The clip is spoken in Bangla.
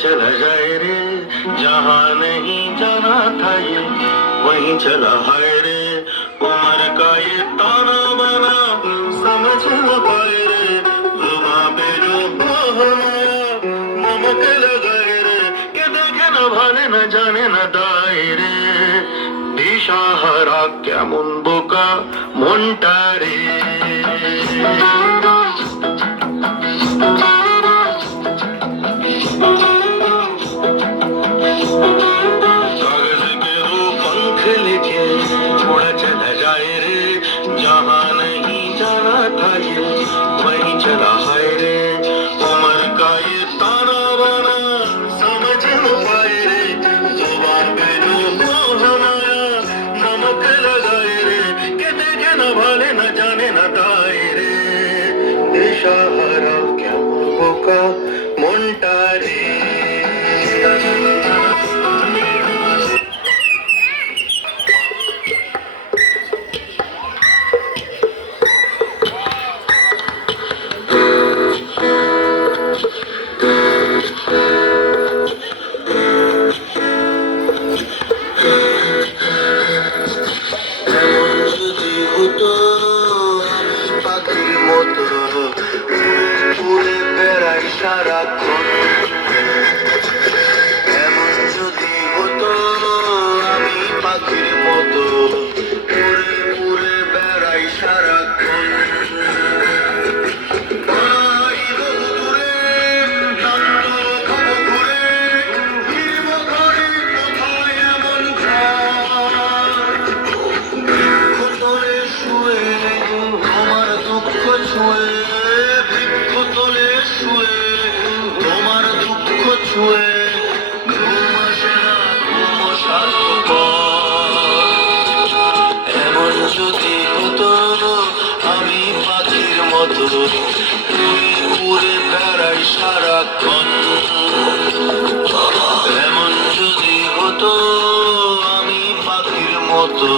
चला जाए रे जहाँ नहीं जाना था ये वहीं चला है रे उम्र का ये ताना बाना समझ न पाए रे जुबां पे जो मोह माया नमक लगाए रे के देखे न भाले न जाने न दाए रे দিশাহারা কেমন বোকা মনটা রে कागज के वो पंख लेके उड़ चला जाए रे जहाँ नहीं जाना था ये वहीं चला है रे उम्र का ये ताना बाना समझ न पाए रे जुबान पे जो मोह माया नमक लगाए रे के देखे न भाले न जाने न दाए रे दिशाहारा কেমন বোকা মনটা রে যদি হতো আমি পাখির মতো উড়ে বেড়াই সারাক্ষণ এমন যদি হতো আমি পাখির মতো উড়ে উড়ে বেড়াই সারাক্ষণ বাড়াই বহু দূরে, যন্ত্র খাবো ঘুরে, ফিরবো ঘরে কোথায় এমন ঘর। বৃক্ষতলে শুয়ে তোমার দুঃখ ছুঁয়ে বৃক্ষতলে শুয়ে তোমার দুঃখ ছুঁয়ে ঘুম আসে না ঘুম স্বার্থপর এমন যদি হতো আমি পাখির মতো উড়ে উড়ে বেড়াই সারাক্ষণ এমন যদি হতো আমি পাখির মতো